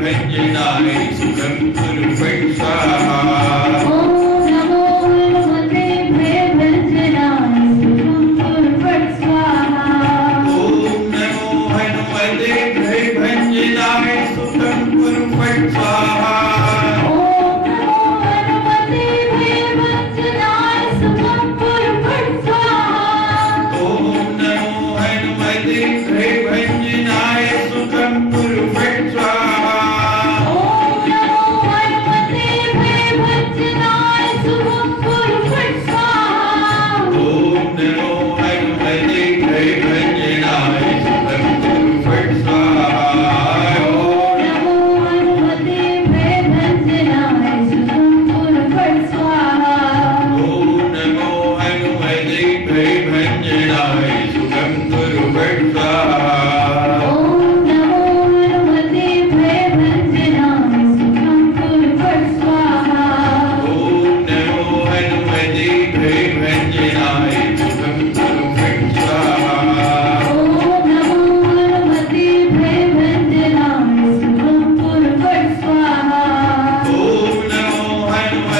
भंजनाय सुखं कुरु फट् स्वाहा। ओम नमो हनुमते भयभंजनाय सुखं कुरु फट् स्वाहा। ओम नमो हनुमते भयभंजनाय सुखं कुरु फट् स्वाहा। ओम नमो हनुमते भयभंजनाय सुखं कुरु फट् स्वाहा। ओम नमो हनुमते भयभंजनाय सुखं कुरु फट् स्वाहा। ओम नमो हनुमते भयभंजनाय सुखं कुरु फट् स्वाहा। ओम नमो हनुमते भयभंजनाय सुखं कुरु फट् स्वाहा। ओम नमो हनुमते भयभंजनाय सुखं कुरु फट् स्वाहा। ओम नमो हनुमते भयभंजनाय सुखं कुरु फट् स्वाहा। ओम नमो हनुमते भयभंजनाय सुखं कुरु फट् स्वाहा। ओम नमो हनुमते भयभंजनाय सुखं कुरु फट् स्वाहा। ओम नमो हनुमते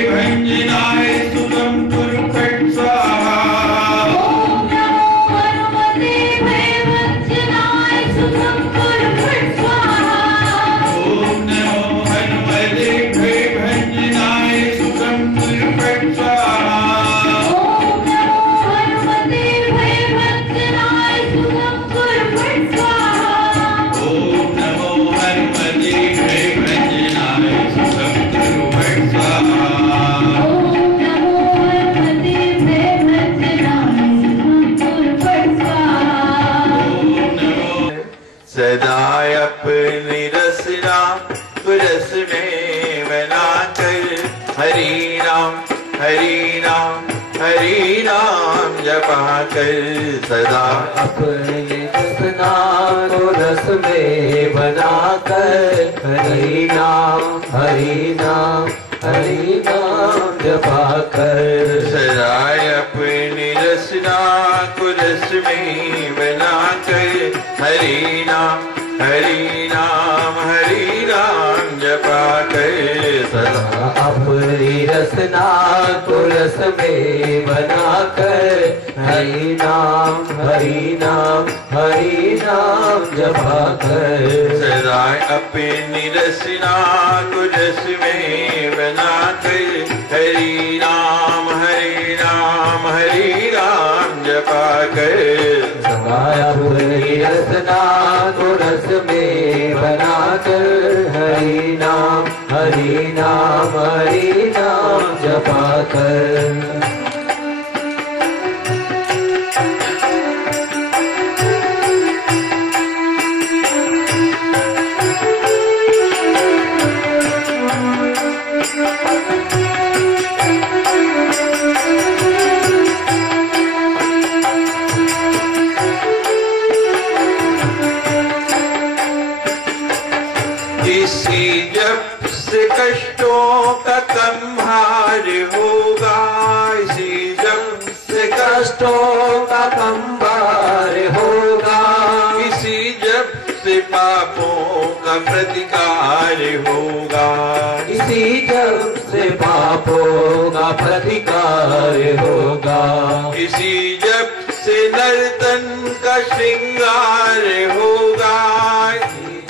भयभंजनाय सुखं कुरु फट् स्वाहा। ओम नमो हनुमते भयभंजनाय सुखं कुरु फट् स्वाहा। ओम नमो हनुमते भयभंजनाय सुखं कुरु फट् स्वाहा। ओम नमो हनुमते भयभंजनाय सुखं कुरु फट् स्वाहा। ओम नमो हनुमते भयभंजनाय सुखं कुरु फट् स्वाहा। ओम नमो हनुमते भयभंजनाय सुखं कुरु फट् स्वाहा। ओम नमो हनुमते भयभंजनाय सुखं कुरु फट् स्वाहा। ओम नमो सदा अपनी रसना रस में बनाकर हरि नाम जपा कर सदा अपने रसना को रस में बनाकर हरि नाम जपा कर सदा अपनी रसना को रस में बनाकर हरि नाम जपा कर सदा अपनी रसना को रस में बनाकर हरि नाम जपा कर सदा अपनी रसना को रस में बनाकर हरि नाम जपा कर सदा अपनी रसना को रस में बनाकर हरि नाम जपा कर इसी जब से कष्टों का संहार होगा। इसी जब से कष्टों का कंबार होगा। इसी जब से पापों का प्रतिकार होगा। इसी जब से पापों का प्रतिकार होगा। इसी जब से नर्तन का श्रृंगार होगा।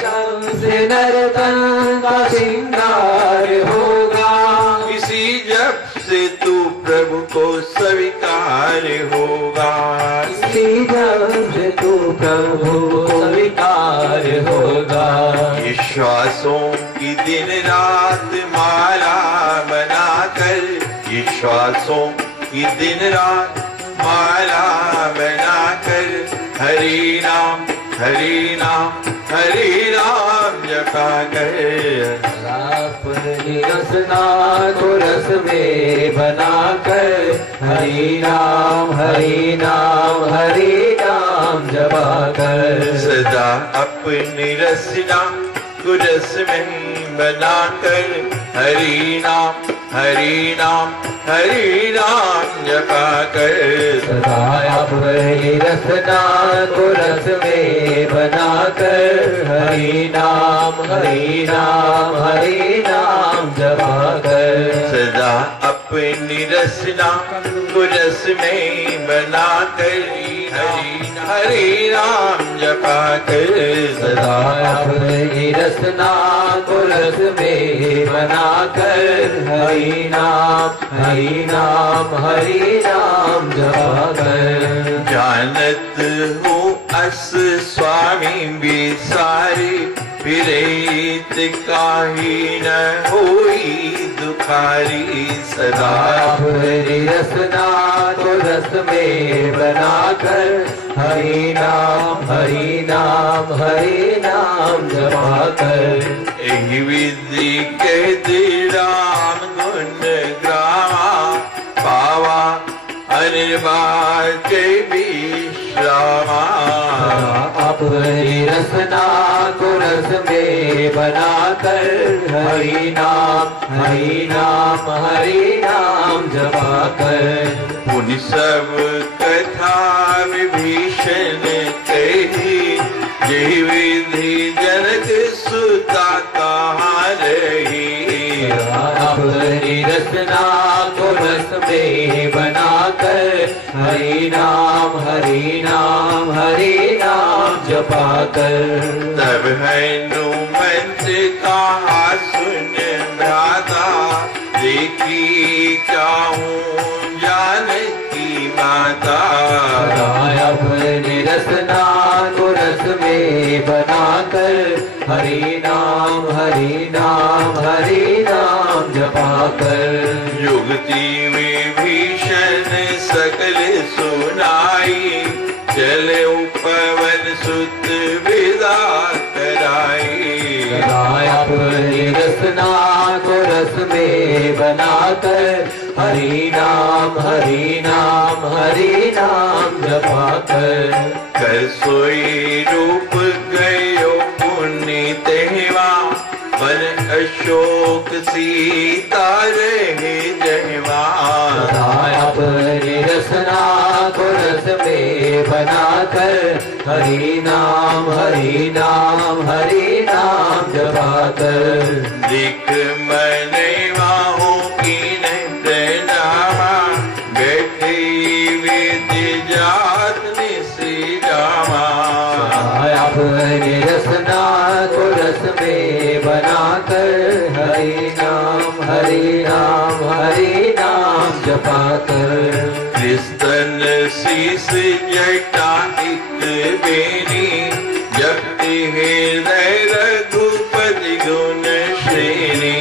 जब से नर्तन का श्रृंगार होगा। इसी जब से तू प्रभु को स्वीकार होगा। इसी जब से तू प्रभु को स्वीकार होगा। विश्वासों की दिन रात माला बनाकर विश्वासों की दिन रात माला बनाकर हरि नाम जपा कर अपनी रसना को रस में बनाकर हरि नाम जपा कर सदा अपनी रसना को रस में बनाकर हरि नाम हरि नाम हरि नाम जपा कर सदा अपनी रसना को रस में बनाकर हरि नाम हरि नाम हरि नाम जपा कर सदा अपनी रसना को रस में बनाकर हरि नाम जपा कर सदा अपनी रसना को रस में बनाकर हरि नाम हरि नाम जपा कर जानत हूँ अस स्वामी बिसारी विरेत काही न होई दुखारी सदा अपनी रसना को रस में बनाकर हरि नाम जपा कर यही विधि कहते राम गुण ग्रामा पावा अनिर्बाध के विश्रामा अपनी रसना को रस में बनाकर हरि नाम जपा कर उन सब कथा विभीषण कही यही विधि जनक सुता कहाँ रही अपनी रसना को रस में बनाकर हरि नाम जपा कर तब हनुमंत कहा सुन भ्राता देखी चाहूं जानकी माता अपनी रसना को रस में बनाकर हरि नाम जपा कर युक्ति विभीषण सकल सुनाई चले पवन सुत विदा कराई अपनी रसना को रस में बनाकर हरि नाम जपा कर सोई रूप गयो पुण्य तेवा वन अशोक सीता रहे जहवा अपनी रसना को रस में बनाकर हरि नाम जपा कर दिख मनवा हो की प्रणामा बैठी विधि जात निसी जामा अपनी रसना को रस में बनाकर हरि नाम जपा कर कृष्ण शीस जटा एक बेनी जपति हृदय रघुपति गुण श्रेणी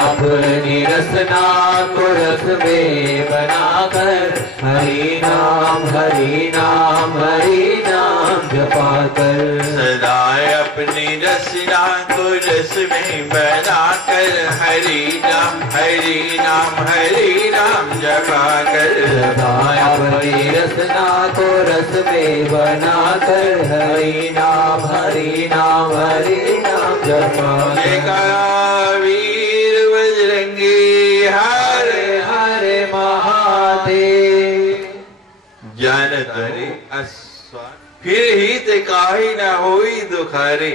अपनी रसना को रस में बनाकर हरि नाम जपा कर सदा अपनी रसना को रस में बनाकर हरि नाम जपा कर अपनी रसना को रस में बनाकर हरि नाम जपा कर वीर बजरंगी हरे हरे महादेव जानत हरे अस्वा फिर ही ते काहि न होई दुखारे।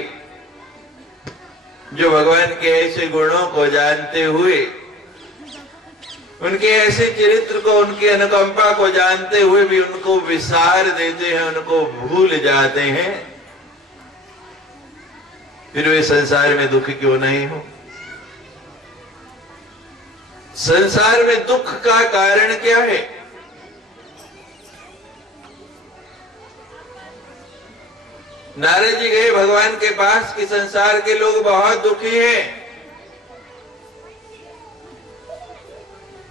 जो भगवान के ऐसे गुणों को जानते हुए, उनके ऐसे चरित्र को, उनकी अनुकंपा को जानते हुए भी उनको विसार देते हैं, उनको भूल जाते हैं, फिर वे संसार में दुख क्यों नहीं हो। संसार में दुख का कारण क्या है? नारद जी गए भगवान के पास कि संसार के लोग बहुत दुखी हैं।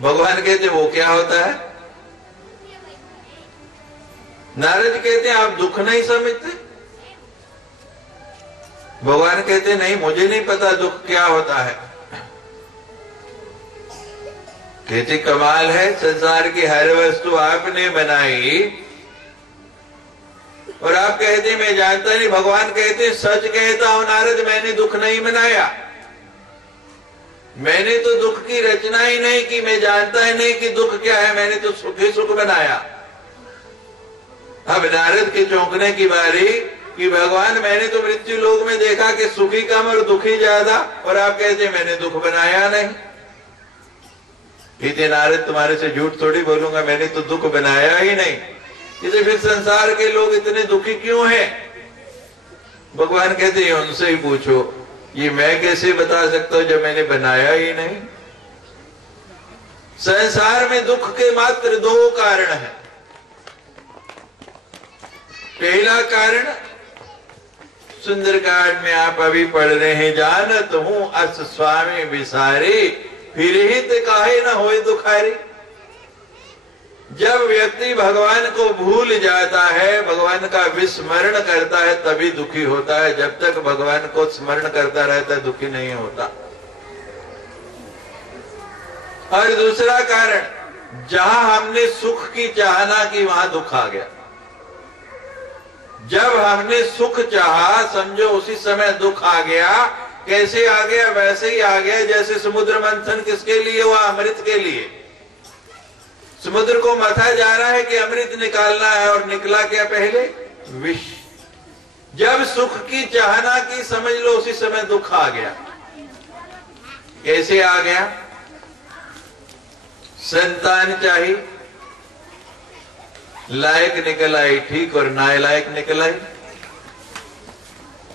भगवान कहते वो क्या होता है? नारद कहते हैं आप दुख नहीं समझते। भगवान कहते नहीं, मुझे नहीं पता दुख क्या होता है। कहते कमाल है, संसार की हर वस्तु आपने बनाई और आप कहते मैं जानता नहीं। भगवान कहते सच कहता हूं नारद, मैंने दुख नहीं बनाया। मैंने तो दुख की रचना ही नहीं की, मैं जानता ही नहीं कि दुख क्या है, मैंने तो सुख ही सुख बनाया। अब नारद के चौंकने की बारी कि भगवान मैंने तो मृत्यु लोक में देखा कि सुखी कम और दुखी ज्यादा, और आप कहते मैंने दुख बनाया नहीं। कहते नारद तुम्हारे से झूठ थोड़ी बोलूंगा, मैंने तो दुख बनाया ही नहीं। इसे फिर संसार के लोग इतने दुखी क्यों हैं? भगवान कहते हैं उनसे ही पूछो, ये मैं कैसे बता सकता हूं जब मैंने बनाया ही नहीं। संसार में दुख के मात्र दो कारण हैं। पहला कारण सुंदरकांड में आप अभी पढ़ रहे हैं, जानत हूं अस स्वामी विसारे, फिर हित काहे न होए दुखारी। जब व्यक्ति भगवान को भूल जाता है, भगवान का विस्मरण करता है, तभी दुखी होता है। जब तक भगवान को स्मरण करता रहता है दुखी नहीं होता। और दूसरा कारण, जहां हमने सुख की चाहना की वहां दुख आ गया। जब हमने सुख चाहा समझो उसी समय दुख आ गया। कैसे आ गया? वैसे ही आ गया जैसे समुद्र मंथन किसके लिए हुआ? अमृत के लिए। समुद्र को मथा जा रहा है कि अमृत निकालना है, और निकला क्या पहले? विष। जब सुख की चाहना की समझ लो उसी समय दुख आ गया। कैसे आ गया? संतान चाहिए, लायक निकल आई ठीक, और नालायक निकल आई,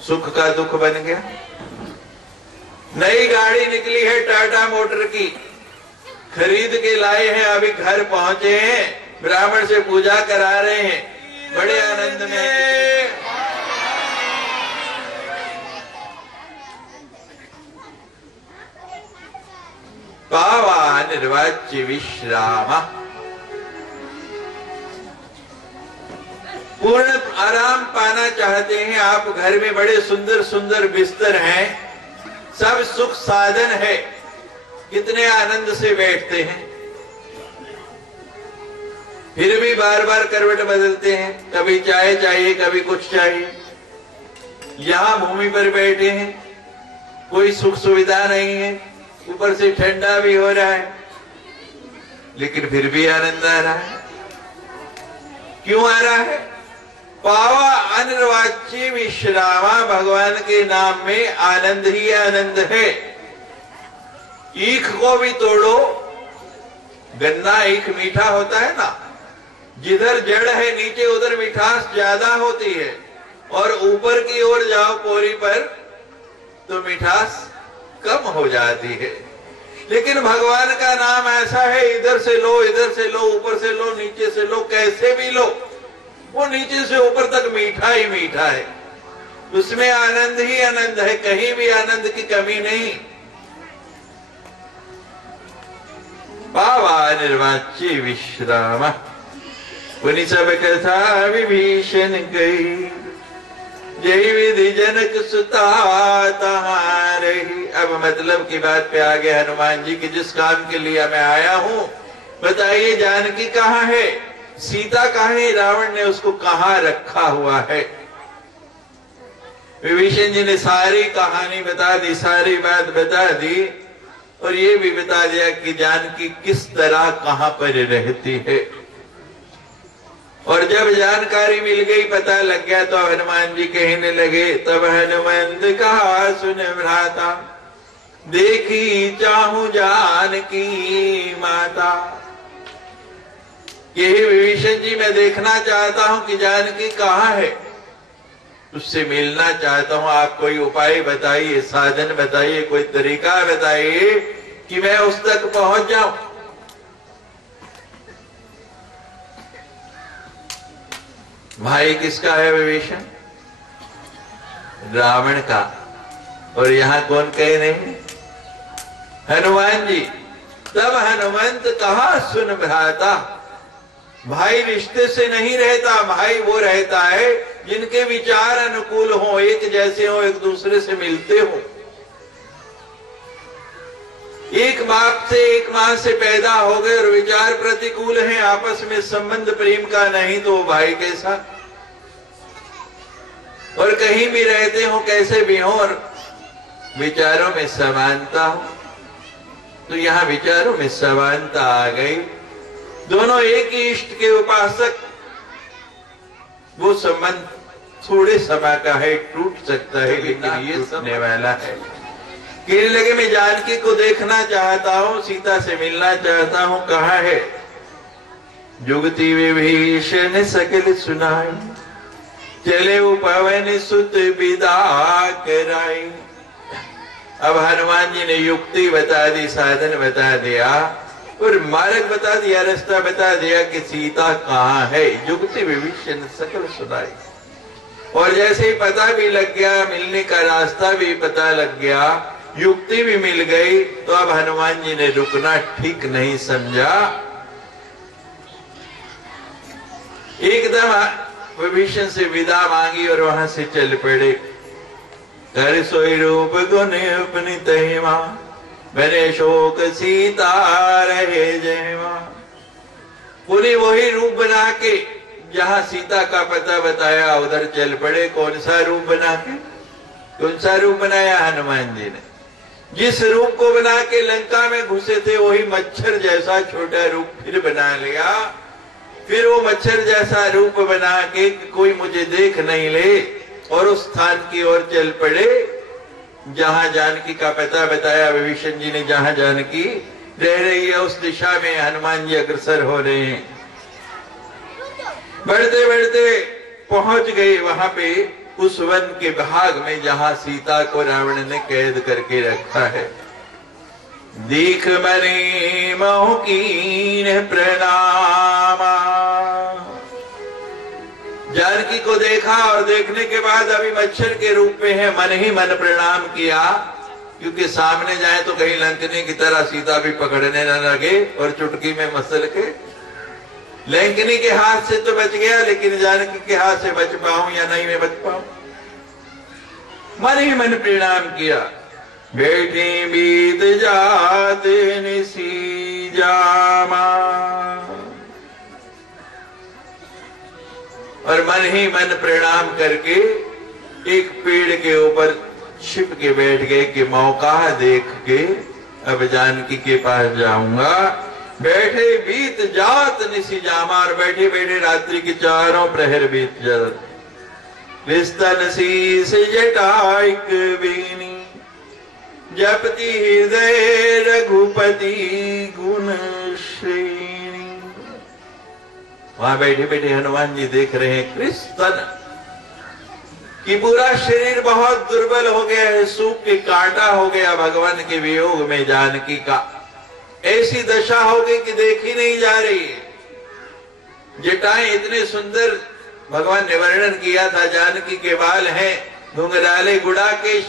सुख का दुख बन गया। नई गाड़ी निकली है टाटा मोटर की, खरीद के लाए हैं, अभी घर पहुंचे हैं, ब्राह्मण से पूजा करा रहे हैं, बड़े आनंद में। पावा निर्वाच्य विश्राम, पूर्ण आराम पाना चाहते हैं आप। घर में बड़े सुंदर सुंदर बिस्तर हैं, सब सुख साधन है, कितने आनंद से बैठते हैं, फिर भी बार बार करवट बदलते हैं। कभी चाय चाहिए, कभी कुछ चाहिए। यहां भूमि पर बैठे हैं, कोई सुख सुविधा नहीं है, ऊपर से ठंडा भी हो रहा है, लेकिन फिर भी आनंद आ रहा है। क्यों आ रहा है? पावा अनिर्वाच्य विश्रामा, भगवान के नाम में आनंद ही आनंद है। ईख को भी तोड़ो, गन्ना ईख मीठा होता है ना, जिधर जड़ है नीचे उधर मिठास ज्यादा होती है, और ऊपर की ओर जाओ पोरी पर तो मिठास कम हो जाती है। लेकिन भगवान का नाम ऐसा है, इधर से लो, इधर से लो, ऊपर से लो, नीचे से लो, कैसे भी लो, वो नीचे से ऊपर तक मीठा ही मीठा है। उसमें आनंद ही आनंद है, कहीं भी आनंद की कमी नहीं। पावा निर्वाच्य विश्राम, उन्हीं सब कथा विभीषण गई, जय विधि जनक सुता तहां रही। अब मतलब की बात पे आ गया हनुमान जी की, जिस काम के लिए मैं आया हूं बताइए, जानकी कहाँ है, सीता कहाँ है, रावण ने उसको कहाँ रखा हुआ है। विभीषण जी ने सारी कहानी बता दी, सारी बात बता दी, और ये भी बता दिया कि जानकी किस तरह कहां पर रहती है। और जब जानकारी मिल गई, पता लग गया, तो हनुमान जी कहने लगे, तब हनुमंत कहा सुन भ्राता, देखी चाहूं जानकी माता। यही विभीषण जी मैं देखना चाहता हूं कि जानकी कहाँ है, उससे मिलना चाहता हूं। आप कोई उपाय बताइए, साधन बताइए, कोई तरीका बताइए कि मैं उस तक पहुंच जाऊं। भाई किसका है विभीषण? रावण का। और यहां कौन कहे नहीं? हनुमान जी। तब हनुमंत कहा सुन भ्राता, भाई रिश्ते से नहीं रहता, भाई वो रहता है जिनके विचार अनुकूल हो, एक जैसे हो, एक दूसरे से मिलते हो। एक बाप से एक मां से पैदा हो गए और विचार प्रतिकूल हैं, आपस में संबंध प्रेम का नहीं, तो भाई कैसा? और कहीं भी रहते हो, कैसे भी हो, और विचारों में समानता हो, तो यहां विचारों में समानता आ गई। दोनों एक ही इष्ट के उपासक, वो संबंध थोड़े समय का है, टूट सकता है, लेकिन ये टूटने वाला है। कहने लगे मैं जानकी को देखना चाहता हूं, सीता से मिलना चाहता हूं, कहाँ है? जुगति विभीषण सकल सुनाई, चले वो पवन सुत विदा कराई। अब हनुमान जी ने युक्ति बता दी, साधन बता दिया और मार्ग बता दिया, रास्ता बता दिया कि सीता कहाँ है। जुगति विभीषण सकल सुनाई, और जैसे ही पता भी लग गया, मिलने का रास्ता भी पता लग गया, युक्ति भी मिल गई, तो अब हनुमान जी ने रुकना ठीक नहीं समझा। एकदम विभीषण से विदा मांगी और वहां से चल पड़े। कर सोई रूप गुण अपनी तहिमा, बने शोक सीता रहे जयमा। पुनः वही रूप बना के जहां सीता का पता बताया उधर चल पड़े। कौन सा रूप बना के? कौन सा रूप बनाया हनुमान जी ने? जिस रूप को बना के लंका में घुसे थे, वही मच्छर जैसा छोटा रूप फिर बना लिया। फिर वो मच्छर जैसा रूप बना के कोई मुझे देख नहीं ले, और उस स्थान की ओर चल पड़े जहां जानकी का पता बताया विभीषण जी ने। जहां जानकी रह रही है उस दिशा में हनुमान जी अग्रसर हो रहे हैं। बढ़ते बढ़ते पहुंच गए वहां पे उस वन के भाग में जहां सीता को रावण ने कैद करके रखा है। दीख मने मोह कीन प्रणामा। जानकी को देखा और देखने के बाद अभी मच्छर के रूप में है, मन ही मन प्रणाम किया, क्योंकि सामने जाए तो कहीं लंकनी की तरह सीता भी पकड़ने न लगे और चुटकी में मसल के। लंकनी के हाथ से तो बच गया, लेकिन जानकी के हाथ से बच पाऊं या नहीं मैं बच पाऊं। मन ही मन प्रणाम किया। बैठे बीत जात निसी जामा, और मन ही मन प्रणाम करके एक पेड़ के ऊपर छिप के बैठ गए कि मौका देख के अब जानकी के पास जाऊंगा। बैठे बीत जात निसी जामा, और बैठे बैठे रात्रि के चारों प्रहर बीत जात। विस्तन शीस जटाइक बेनी, जपति हृदय रघुपति गुण श्रेणी। वहां बैठे बैठे हनुमान जी देख रहे हैं कृष्ण कि पूरा शरीर बहुत दुर्बल हो गया है, सूख के कांटा हो गया भगवान के वियोग में। जानकी का ऐसी दशा हो गई कि देखी नहीं जा रही है। जटाएं इतने सुंदर भगवान ने वर्णन किया था, जानकी के बाल हैं घुंघराले गुड़ाकेश,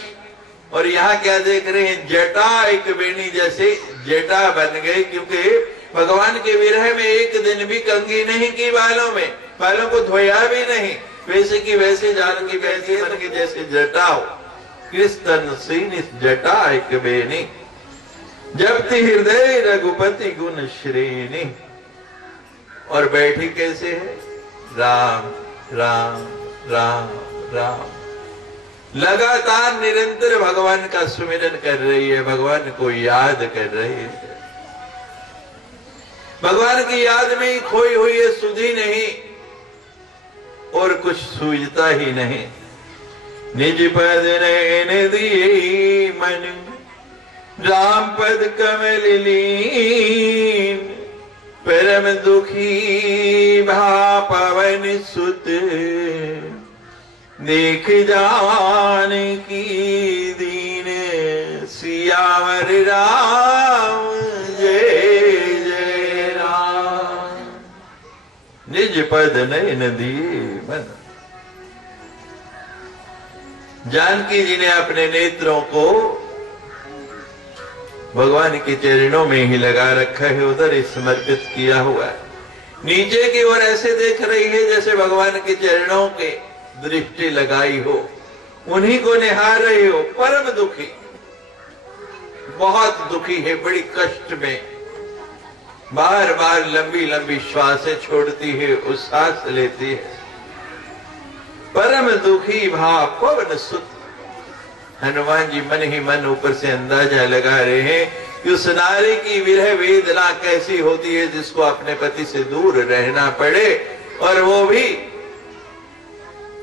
और यहाँ क्या देख रहे हैं? जटा एक बेनी जैसे जटा बन गई, क्योंकि भगवान के विरह में एक दिन भी कंघी नहीं की बालों में, बालों को धोया भी नहीं, वैसे की वैसे जानकी वैसे बन के जैसे जटा हो। कृष्ण सीन जटा एक बेनी, जपति हृदय रघुपति गुण श्रेणी। और बैठी कैसे है? राम राम राम राम, लगातार निरंतर भगवान का सुमिरन कर रही है, भगवान को याद कर रही है। भगवान की याद में ही खोई हुई है, सुधी नहीं और कुछ सूझता ही नहीं। निज पद नयन दिए मन, राम पद कमल लीन। परम दुखी भा पवन सुत, देख जान की दीन। सियावर राम जय जय राम। निज पद नयन दिए मन। जानकी जी ने अपने नेत्रों को भगवान के चरणों में ही लगा रखा है, उधर समर्पित किया हुआ है। नीचे की ओर ऐसे देख रही है जैसे भगवान के चरणों के दृष्टि लगाई हो, उन्हीं को निहार रही हो। परम दुखी, बहुत दुखी है, बड़ी कष्ट में, बार बार लंबी लंबी श्वासें छोड़ती है, उच्छ्वास लेती है। परम दुखी भा पवन सुत। हनुमान जी मन ही मन ऊपर से अंदाजा लगा रहे हैं कि उस नारी की विरह वेदना कैसी होती है जिसको अपने पति से दूर रहना पड़े, और वो भी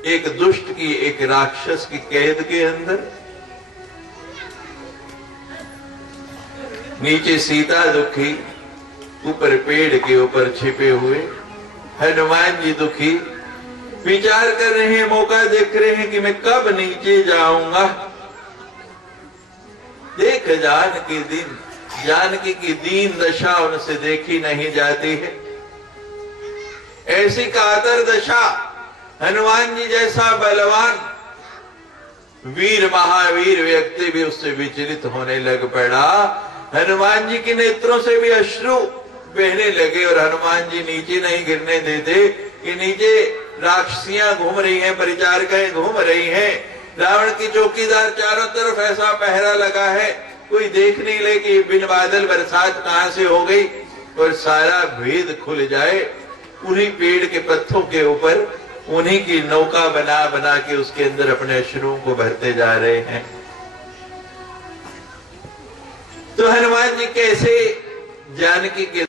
एक दुष्ट की, एक राक्षस की कैद के अंदर। नीचे सीता दुखी, ऊपर पेड़ के ऊपर छिपे हुए हनुमान जी दुखी, विचार कर रहे हैं, मौका देख रहे हैं कि मैं कब नीचे जाऊंगा। देख जानकी की दीन दशा उनसे देखी नहीं जाती है। ऐसी कातर दशा, हनुमान जी जैसा बलवान वीर महावीर व्यक्ति भी उससे विचलित होने लग पड़ा। हनुमान जी के नेत्रों से भी अश्रु बहने लगे और हनुमान जी नीचे नहीं गिरने देते कि नीचे राक्षसियां घूम रही हैं, परिचारिकाएं घूम रही हैं, रावण की चौकीदार चारों तरफ ऐसा पहरा लगा है, कोई देख नहीं ले कि बिन बादल बरसात कहां से हो गई और सारा भेद खुल जाए। उन्हीं पेड़ के पत्तों के ऊपर उन्हीं की नौका बना बना के उसके अंदर अपने अश्रुओं को भरते जा रहे हैं। तो हनुमान जी कैसे जानकी के